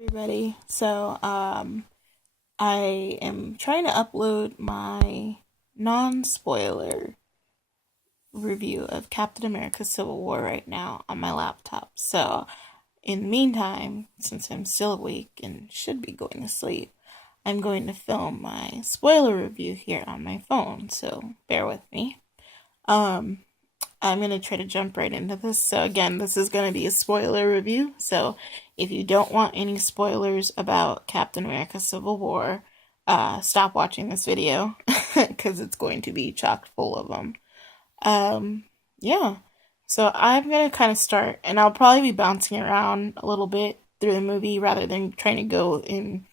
Everybody. I am trying to upload my non-spoiler review of Captain America Civil War right now on my laptop. So, in the meantime, since I'm still awake and should be going to sleep, I'm going to film my spoiler review here on my phone. So, bear with me. Um, I'm going to try to jump right into this. So, again, this is going to be a spoiler review. So, if you don't want any spoilers about Captain America Civil War, stop watching this video because it's going to be chock full of them. Yeah. So, I'm going to kind of start, and I'll probably be bouncing around a little bit through the movie rather than trying to go in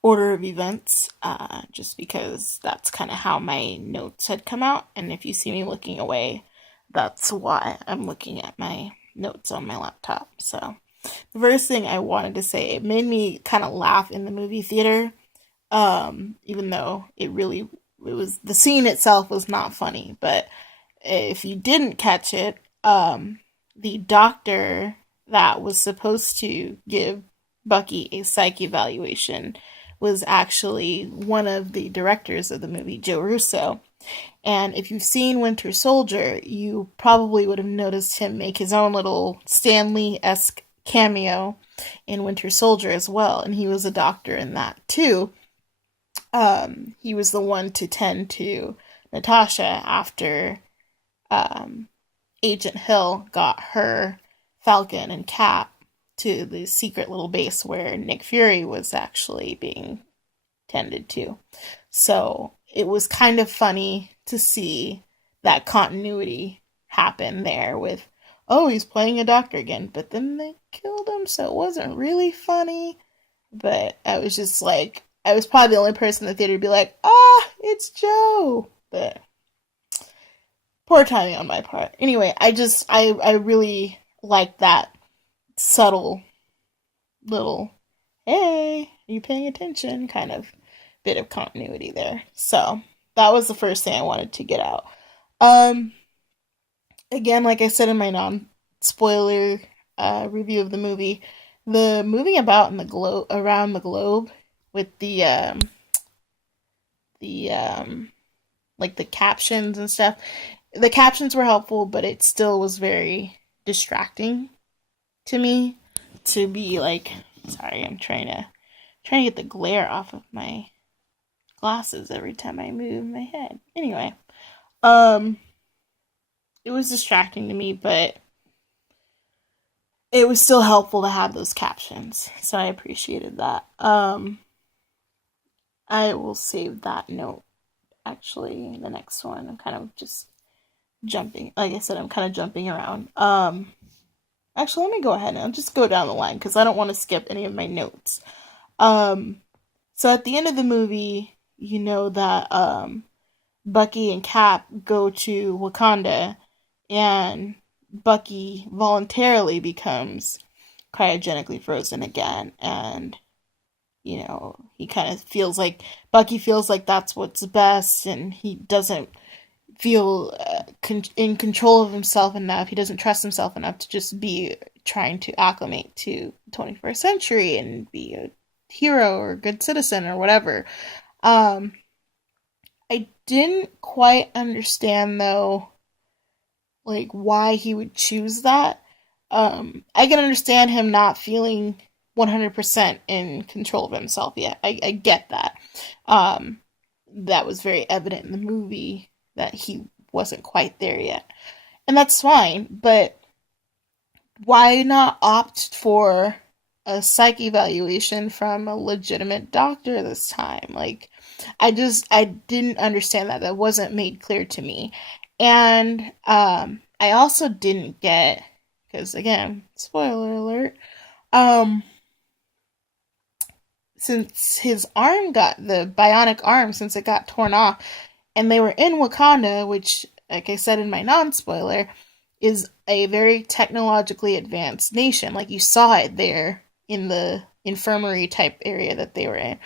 order of events, just because that's kind of how my notes had come out. And if you see me looking away, that's why I'm looking at my notes on my laptop. So, the first thing I wanted to say, it made me kind of laugh in the movie theater, even though it was, the scene itself was not funny. But if you didn't catch it, the doctor that was supposed to give Bucky a psych evaluation was actually one of the directors of the movie, Joe Russo. And if you've seen Winter Soldier, you probably would have noticed him make his own little Stanley-esque cameo in Winter Soldier as well. And he was a doctor in that too. He was the one to tend to Natasha after Agent Hill got her Falcon and Cap to the secret little base where Nick Fury was actually being tended to. So it was kind of funny to see that continuity happen there with, oh, he's playing a doctor again, but then they killed him, so it wasn't really funny. But I was just like, I was probably the only person in the theater to be like, it's Joe. But poor timing on my part. Anyway, I really like that subtle little, hey, are you paying attention kind of bit of continuity there. So that was the first thing I wanted to get out. Um, Again, like I said in my non-spoiler review of the moving about in the globe around the globe with the like the captions and stuff. The captions were helpful, but it still was very distracting to me to be like, sorry, I'm trying to get the glare off of my glasses every time I move my head. Anyway, um, it was distracting to me, but it was still helpful to have those captions, so I appreciated that. I will save that note actually the next one. I'm kind of just jumping. Like I said, I'm kind of jumping around. Actually, let me go ahead and I'll just go down the line because I don't want to skip any of my notes. Um, so at the end of the movie, you know that Bucky and Cap go to Wakanda, and Bucky voluntarily becomes cryogenically frozen again, and he kind of feels like Bucky feels like that's what's best, and he doesn't feel in control of himself enough. He doesn't trust himself enough to just be trying to acclimate to the 21st century and be a hero or a good citizen or whatever. Um, I didn't quite understand though, like why he would choose that. I can understand him not feeling 100% in control of himself yet. I get that. Um, that was very evident in the movie that he wasn't quite there yet. And that's fine, but why not opt for a psych evaluation from a legitimate doctor this time? Like, I didn't understand that. That wasn't made clear to me. And I also didn't get, because again, spoiler alert, um, since his arm got, the bionic arm, since it got torn off, and they were in Wakanda, which, like I said in my non spoiler, is a very technologically advanced nation. Like you saw it there in the infirmary type area that they were in.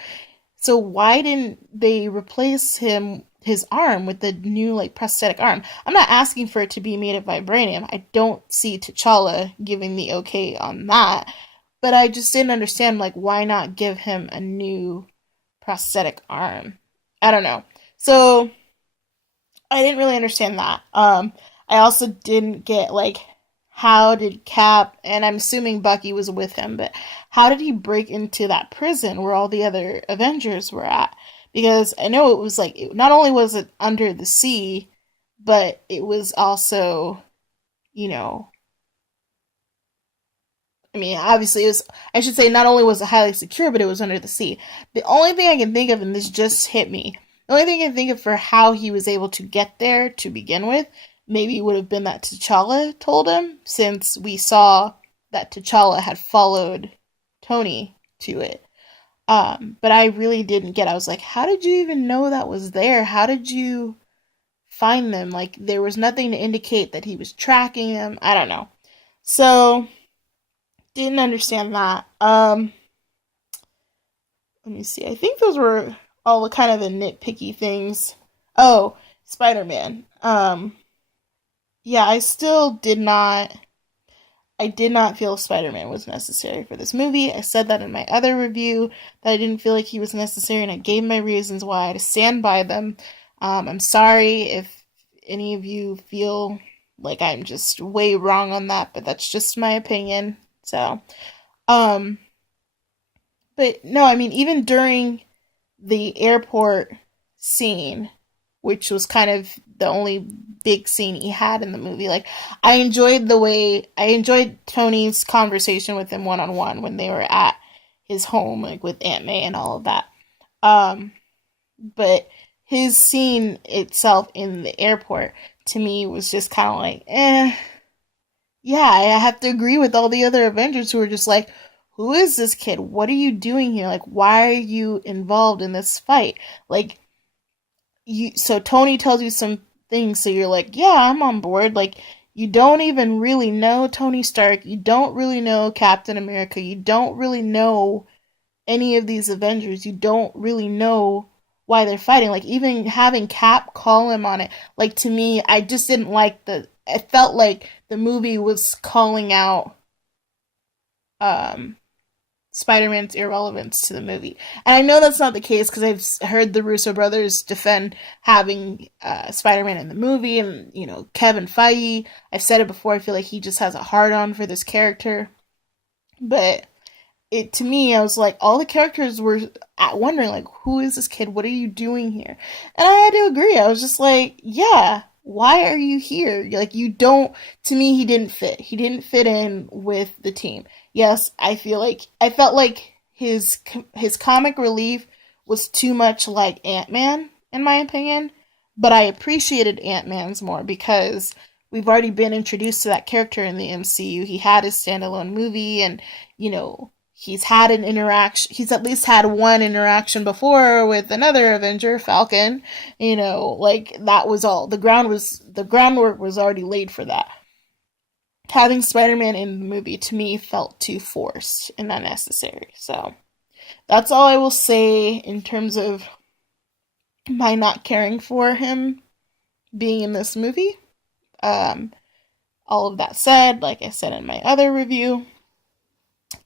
So why didn't they replace his arm with the new like prosthetic arm? I'm not asking for it to be made of vibranium. I don't see T'Challa giving the okay on that. but I just didn't understand, like, why not give him a new prosthetic arm? I don't know. So I didn't really understand that. I also didn't get, like, how did Cap, and I'm assuming Bucky was with him, but how did he break into that prison where all the other Avengers were at? Because I know it was like, not only was it under the sea, but it was also, you know, I mean, obviously, it was, I should say, not only was it highly secure, but it was under the sea. The only thing I can think of, and this just hit me, the only thing I can think of for how he was able to get there to begin with, maybe would have been that T'Challa told him, since we saw that T'Challa had followed Tony to it. But I really didn't get. I was like, how did you even know that was there? How did you find them? Like, there was nothing to indicate that he was tracking them. I don't know. So didn't understand that. Let me see. I think those were all the kind of the nitpicky things. Oh, Spider-Man. Yeah, I did not feel Spider-Man was necessary for this movie. I said that in my other review, that I didn't feel like he was necessary, and I gave my reasons why. To stand by them. I'm sorry if any of you feel like I'm just way wrong on that, but that's just my opinion. So, um, but no, I mean, even during the airport scene, which was kind of the only big scene he had in the movie, like, I enjoyed Tony's conversation with him one on one when they were at his home, like with Aunt May and all of that. Um, but his scene itself in the airport to me was just kind of like, yeah, I have to agree with all the other Avengers who are just like, who is this kid? What are you doing here? Like, why are you involved in this fight? Like, so Tony tells you some things, so you're like, yeah, I'm on board. Like, you don't even really know Tony Stark. You don't really know Captain America. You don't really know any of these Avengers. You don't really know why they're fighting. Like, even having Cap call him on it, like, to me, I just didn't like I felt like the movie was calling out um Spider-Man's irrelevance to the movie. And I know that's not the case because I've heard the Russo brothers defend having Spider-Man in the movie, and, you know, Kevin Feige, I've said it before, I feel like he just has a hard-on for this character. But it, to me, I was like, all the characters were wondering, like, who is this kid? What are you doing here? And I had to agree. I was just like, yeah, why are you here? Like, you don't, to me, he didn't fit. He didn't fit in with the team. Yes, I felt like his comic relief was too much like Ant-Man, in my opinion, but I appreciated Ant-Man's more because we've already been introduced to that character in the MCU. He had his standalone movie, and, you know, he's had an interaction. He's at least had one interaction before with another Avenger, Falcon. You know, like, that was all. The groundwork was already laid for that. Having Spider-Man in the movie, to me, felt too forced and unnecessary. So that's all I will say in terms of my not caring for him being in this movie. Um, all of that said, like I said in my other review,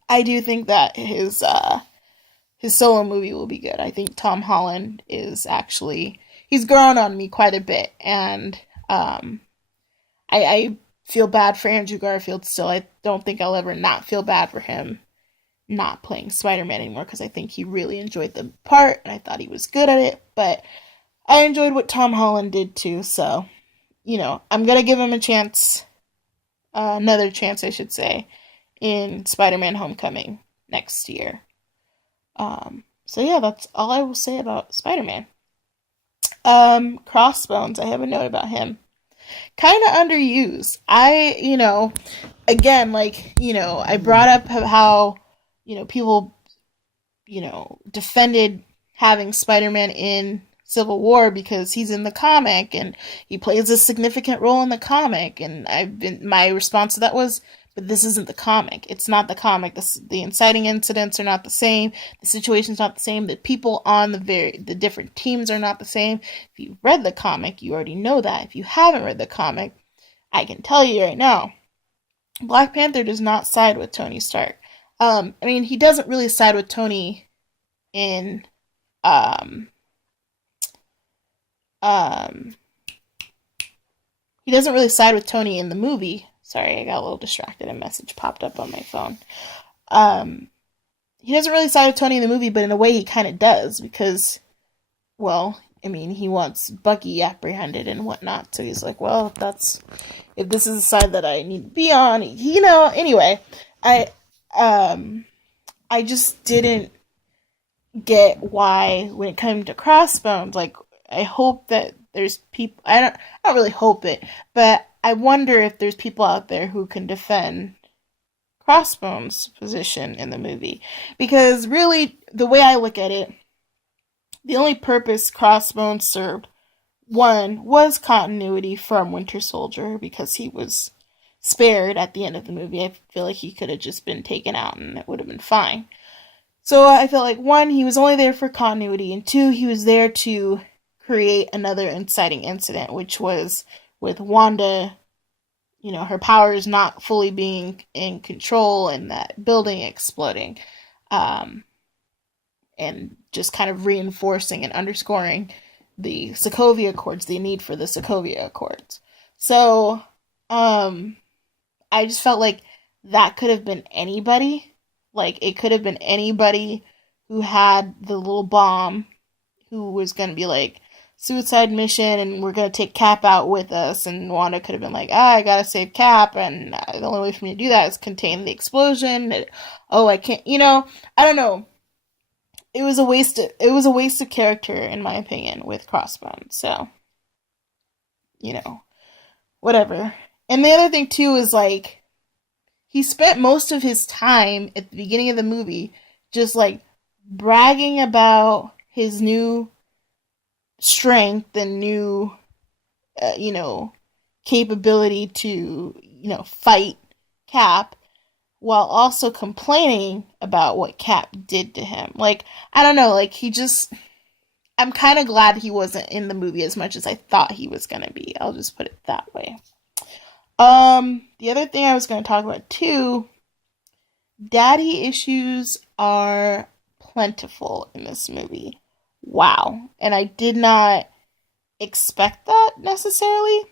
I do think that his solo movie will be good. I think Tom Holland is actually, he's grown on me quite a bit, and I feel bad for Andrew Garfield still. I don't think I'll ever not feel bad for him not playing Spider-Man anymore, because I think he really enjoyed the part and I thought he was good at it. But I enjoyed what Tom Holland did too, so, you know, I'm gonna give him a chance, another chance, I should say, in Spider-Man Homecoming next year. So yeah, that's all I will say about Spider-Man. Crossbones, I have a note about him. Kind of underused. Again, like, I brought up how, people, defended having Spider-Man in Civil War because he's in the comic and he plays a significant role in the comic. And my response to that was, but this isn't the comic. It's not the comic. The inciting incidents are not the same. The situation's not the same. The people on the different teams are not the same. If you've read the comic, you already know that. If you haven't read the comic, I can tell you right now, Black Panther does not side with Tony Stark. I mean, he doesn't really side with Tony in um um he doesn't really side with Tony in the movie. Sorry, I got a little distracted. A message popped up on my phone. Um, he doesn't really side with Tony in the movie, but in a way he kind of does because, well, I mean, he wants Bucky apprehended and whatnot. So he's like, well, if this is the side that I need to be on, Anyway, I um I just didn't get why when it came to Crossbones, like I hope that there's people. I don't really hope it, but I wonder if there's people out there who can defend Crossbones' position in the movie, because really the way I look at it, the only purpose Crossbones served, one, was continuity from Winter Soldier, because he was spared at the end of the movie. I feel like he could have just been taken out and it would have been fine. So I felt like, one, he was only there for continuity, and two, he was there to create another inciting incident, which was with Wanda, her powers not fully being in control and that building exploding, um, and just kind of reinforcing and underscoring the Sokovia Accords, the need for the Sokovia Accords. So, I just felt like that could have been anybody. Like, it could have been anybody who had the little bomb, who was going to be like, suicide mission, and we're going to take Cap out with us. And Wanda could have been like, I got to save Cap, and the only way for me to do that is contain the explosion. I can't, I don't know. It was a waste of character, in my opinion, with Crossbones. So, whatever. And the other thing, too, is like, he spent most of his time at the beginning of the movie just like bragging about his new strength and new, capability to, fight Cap, while also complaining about what Cap did to him. Like, I don't know, like, I'm kind of glad he wasn't in the movie as much as I thought he was going to be. I'll just put it that way. The other thing I was going to talk about too, daddy issues are plentiful in this movie. Wow. And I did not expect that necessarily.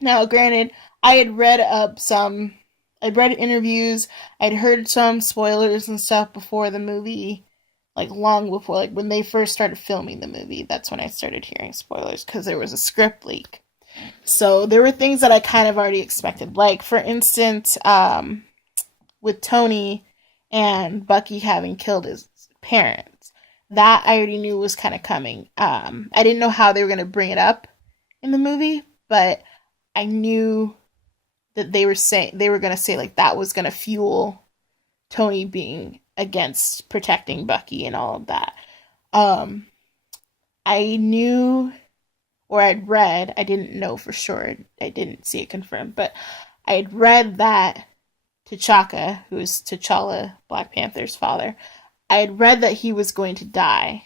Now, granted, I'd read interviews, I'd heard some spoilers and stuff before the movie, like long before, like when they first started filming the movie. That's when I started hearing spoilers, because there was a script leak. So there were things that I kind of already expected. Like, for instance, with Tony and Bucky having killed his parents. That I already knew was kind of coming. I didn't know how they were going to bring it up in the movie, but I knew that they were going to say like that was going to fuel Tony being against protecting Bucky and all of that. I knew, or I'd read, I didn't know for sure, I didn't see it confirmed, but I had read that T'Chaka, who is T'Challa, Black Panther's father, I had read that he was going to die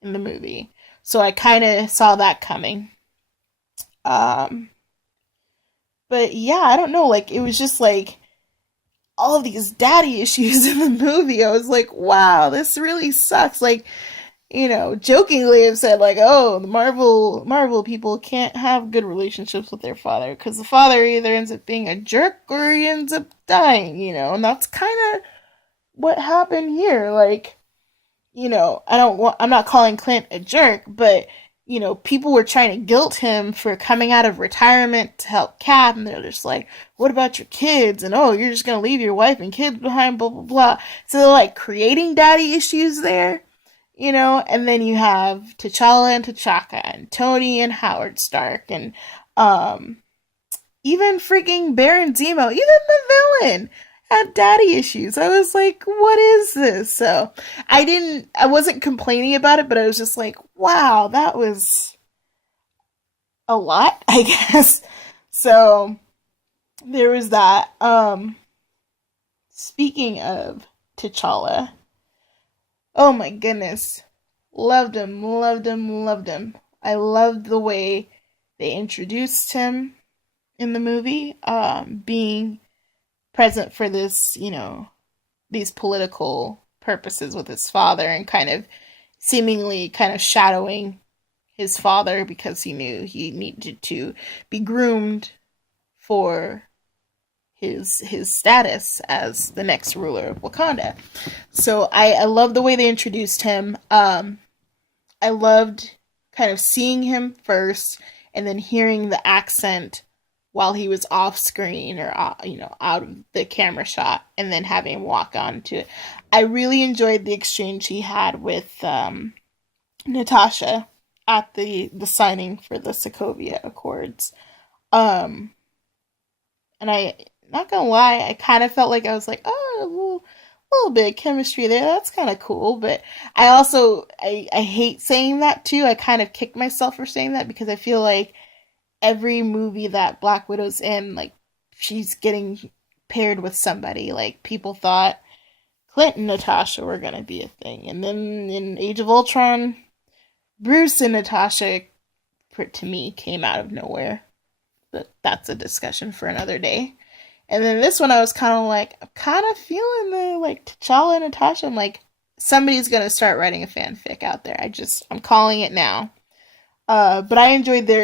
in the movie. So I kind of saw that coming. But yeah, I don't know, like, it was just like all of these daddy issues in the movie. I was like, wow, this really sucks. Like, jokingly have said like, oh, the Marvel people can't have good relationships with their father because the father either ends up being a jerk or he ends up dying, and that's kind of what happened here. Like, I'm not calling Clint a jerk, but people were trying to guilt him for coming out of retirement to help Cap, and they're just like, what about your kids? And oh, you're just gonna leave your wife and kids behind, blah blah blah. So they're like creating daddy issues there. And then you have T'Challa and T'Chaka, and Tony and Howard Stark, and even freaking Baron Zemo, even the villain had daddy issues. I was like, what is this? So I wasn't complaining about it, but I was just like, wow, that was a lot, I guess. So there was that. Speaking of T'Challa, oh my goodness. Loved him, loved him, loved him. I loved the way they introduced him in the movie, being present for this, these political purposes with his father and kind of seemingly kind of shadowing his father because he knew he needed to be groomed for his status as the next ruler of Wakanda. So I love the way they introduced him. I loved kind of seeing him first and then hearing the accent while he was off screen or out of the camera shot and then having him walk on to it. I really enjoyed the exchange he had with Natasha at the signing for the Sokovia Accords. Um and I not gonna lie, I kind of felt like I was like, oh, a little bit of chemistry there. That's kind of cool. But I also I hate saying that too. I kind of kick myself for saying that because I feel like every movie that Black Widow's in, like she's getting paired with somebody. Like people thought Clint and Natasha were gonna be a thing, and then in Age of Ultron, Bruce and Natasha, to me, came out of nowhere. But that's a discussion for another day. And then this one, I was kind of like, I'm kind of feeling the like T'Challa and Natasha. I'm like, somebody's gonna start writing a fanfic out there. I'm calling it now. But I enjoyed their